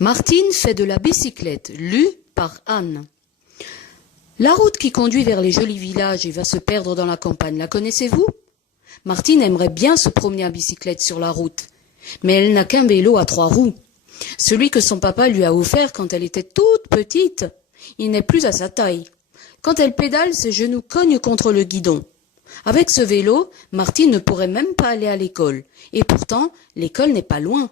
Martine fait de la bicyclette, lu par Anne. La route qui conduit vers les jolis villages et va se perdre dans la campagne, la connaissez-vous? Martine aimerait bien se promener à bicyclette sur la route, mais elle n'a qu'un vélo à 3 roues. Celui que son papa lui a offert quand elle était toute petite. Il n'est plus à sa taille. Quand elle pédale, ses genoux cognent contre le guidon. Avec ce vélo, Martine ne pourrait même pas aller à l'école. Et pourtant, l'école n'est pas loin.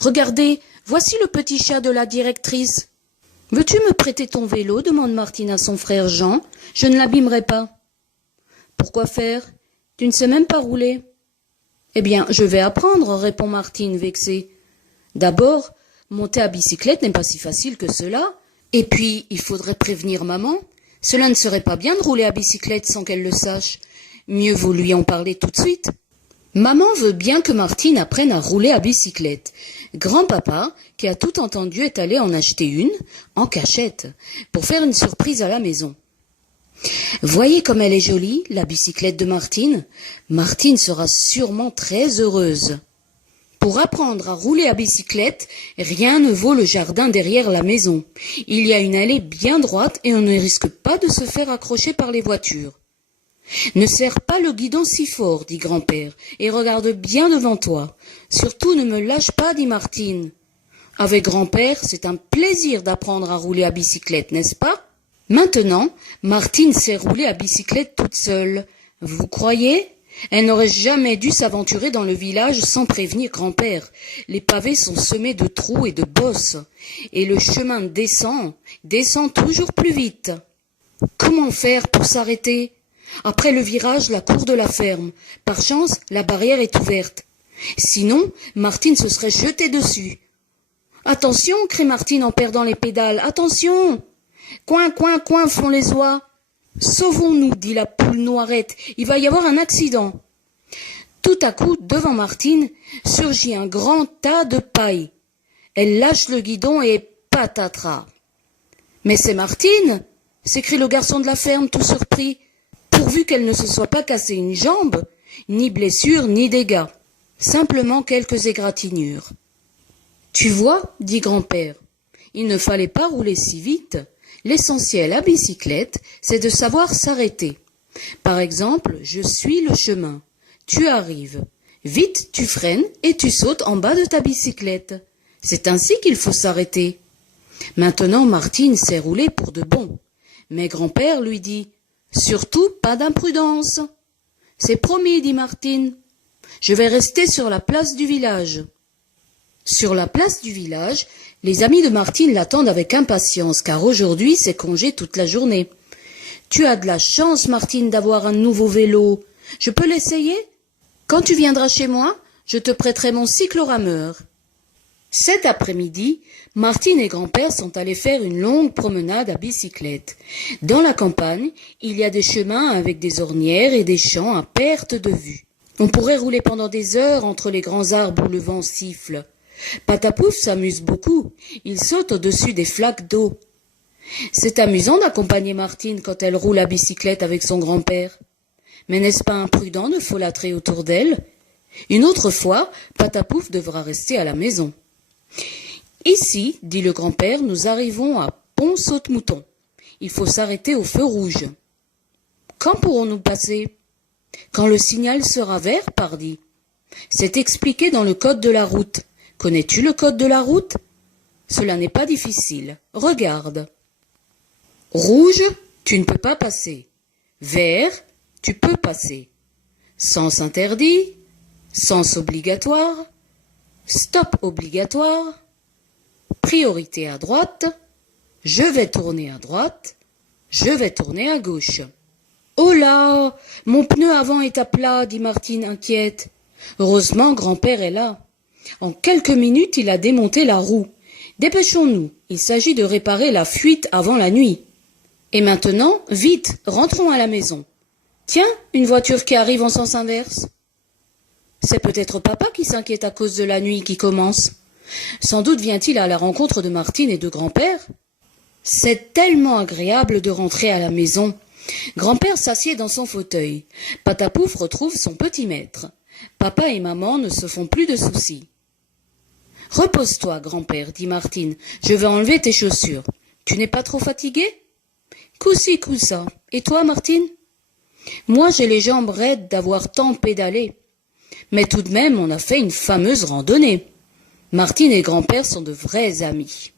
Regardez, voici le petit chat de la directrice. Veux-tu me prêter ton vélo? Demande Martine à son frère Jean. Je ne l'abîmerai pas. Pourquoi faire? Tu ne sais même pas rouler. Eh bien, je vais apprendre, répond Martine vexée. D'abord, monter à bicyclette n'est pas si facile que cela. Et puis, il faudrait prévenir maman. Cela ne serait pas bien de rouler à bicyclette sans qu'elle le sache. Mieux vaut lui en parler tout de suite. Maman veut bien que Martine apprenne à rouler à bicyclette. Grand-papa, qui a tout entendu, est allé en acheter une, en cachette, pour faire une surprise à la maison. Voyez comme elle est jolie, la bicyclette de Martine. Martine sera sûrement très heureuse. Pour apprendre à rouler à bicyclette, rien ne vaut le jardin derrière la maison. Il y a une allée bien droite et on ne risque pas de se faire accrocher par les voitures. Ne serre pas le guidon si fort, dit grand-père, et regarde bien devant toi. Surtout ne me lâche pas, dit Martine. Avec grand-père, c'est un plaisir d'apprendre à rouler à bicyclette, n'est-ce pas? Maintenant, Martine sait rouler à bicyclette toute seule. Vous croyez? Elle n'aurait jamais dû s'aventurer dans le village sans prévenir grand-père. Les pavés sont semés de trous et de bosses, et le chemin descend toujours plus vite. Comment faire pour s'arrêter? Après le virage, la cour de la ferme. Par chance, la barrière est ouverte. Sinon, Martine se serait jetée dessus. Attention, crie Martine en perdant les pédales. Attention! Coin, coin, coin font les oies. Sauvons-nous, dit la poule noirette. Il va y avoir un accident. Tout à coup, devant Martine, surgit un grand tas de paille. Elle lâche le guidon et patatras. Mais c'est Martine! S'écrie le garçon de la ferme, tout surpris. Pourvu qu'elle ne se soit pas cassé une jambe, ni blessure, ni dégâts. Simplement quelques égratignures. Tu vois, dit grand-père, il ne fallait pas rouler si vite. L'essentiel à bicyclette, c'est de savoir s'arrêter. Par exemple, je suis le chemin. Tu arrives. Vite, tu freines et tu sautes en bas de ta bicyclette. C'est ainsi qu'il faut s'arrêter. Maintenant, Martine sait rouler pour de bon. Mais grand-père lui dit « Surtout pas d'imprudence !»« C'est promis, dit Martine. Je vais rester sur la place du village. » Sur la place du village, les amis de Martine l'attendent avec impatience, car aujourd'hui c'est congé toute la journée. « Tu as de la chance, Martine, d'avoir un nouveau vélo. Je peux l'essayer? Quand tu viendras chez moi, je te prêterai mon cyclorameur. » Cet après-midi, Martine et grand-père sont allés faire une longue promenade à bicyclette. Dans la campagne, il y a des chemins avec des ornières et des champs à perte de vue. On pourrait rouler pendant des heures entre les grands arbres où le vent siffle. Patapouf s'amuse beaucoup. Il saute au-dessus des flaques d'eau. C'est amusant d'accompagner Martine quand elle roule à bicyclette avec son grand-père. Mais n'est-ce pas imprudent de folâtrer autour d'elle? Une autre fois, Patapouf devra rester à la maison. Ici, dit le grand-père, nous arrivons à Pont-Saute-Mouton. Il faut s'arrêter au feu rouge. Quand pourrons-nous passer? Quand le signal sera vert, pardi. C'est expliqué dans le code de la route. Connais-tu le code de la route? Cela n'est pas difficile. Regarde. Rouge, tu ne peux pas passer. Vert, tu peux passer. Sens interdit, sens obligatoire, stop obligatoire, priorité à droite, je vais tourner à droite, je vais tourner à gauche. Oh là, mon pneu avant est à plat, dit Martine inquiète. Heureusement, grand-père est là. En quelques minutes, il a démonté la roue. Dépêchons-nous, il s'agit de réparer la fuite avant la nuit. Et maintenant, vite, rentrons à la maison. Tiens, une voiture qui arrive en sens inverse. C'est peut-être papa qui s'inquiète à cause de la nuit qui commence. Sans doute vient-il à la rencontre de Martine et de grand-père. C'est tellement agréable de rentrer à la maison. Grand-père s'assied dans son fauteuil. Patapouf retrouve son petit maître. Papa et maman ne se font plus de soucis. Repose-toi, grand-père, dit Martine. Je vais enlever tes chaussures. Tu n'es pas trop fatigué? Coup-ci, coup-ça. Et toi, Martine? Moi, j'ai les jambes raides d'avoir tant pédalé. Mais tout de même, on a fait une fameuse randonnée. Martine et grand-père sont de vrais amis.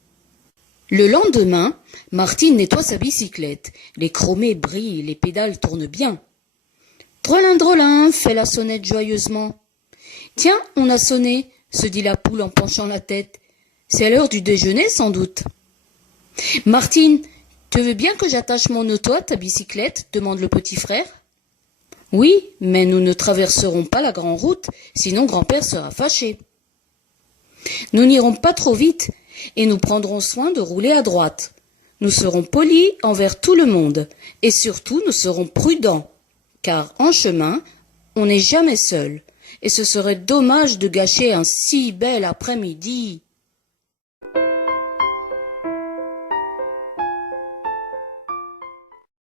Le lendemain, Martine nettoie sa bicyclette. Les chromés brillent, les pédales tournent bien. Drolin, drolin, fait la sonnette joyeusement. Tiens, on a sonné, se dit la poule en penchant la tête. C'est l'heure du déjeuner, sans doute. Martine, tu veux bien que j'attache mon auto à ta bicyclette? Demande le petit frère. Oui, mais nous ne traverserons pas la grande route, sinon grand-père sera fâché. Nous n'irons pas trop vite, et nous prendrons soin de rouler à droite. Nous serons polis envers tout le monde, et surtout nous serons prudents, car en chemin, on n'est jamais seul, et ce serait dommage de gâcher un si bel après-midi.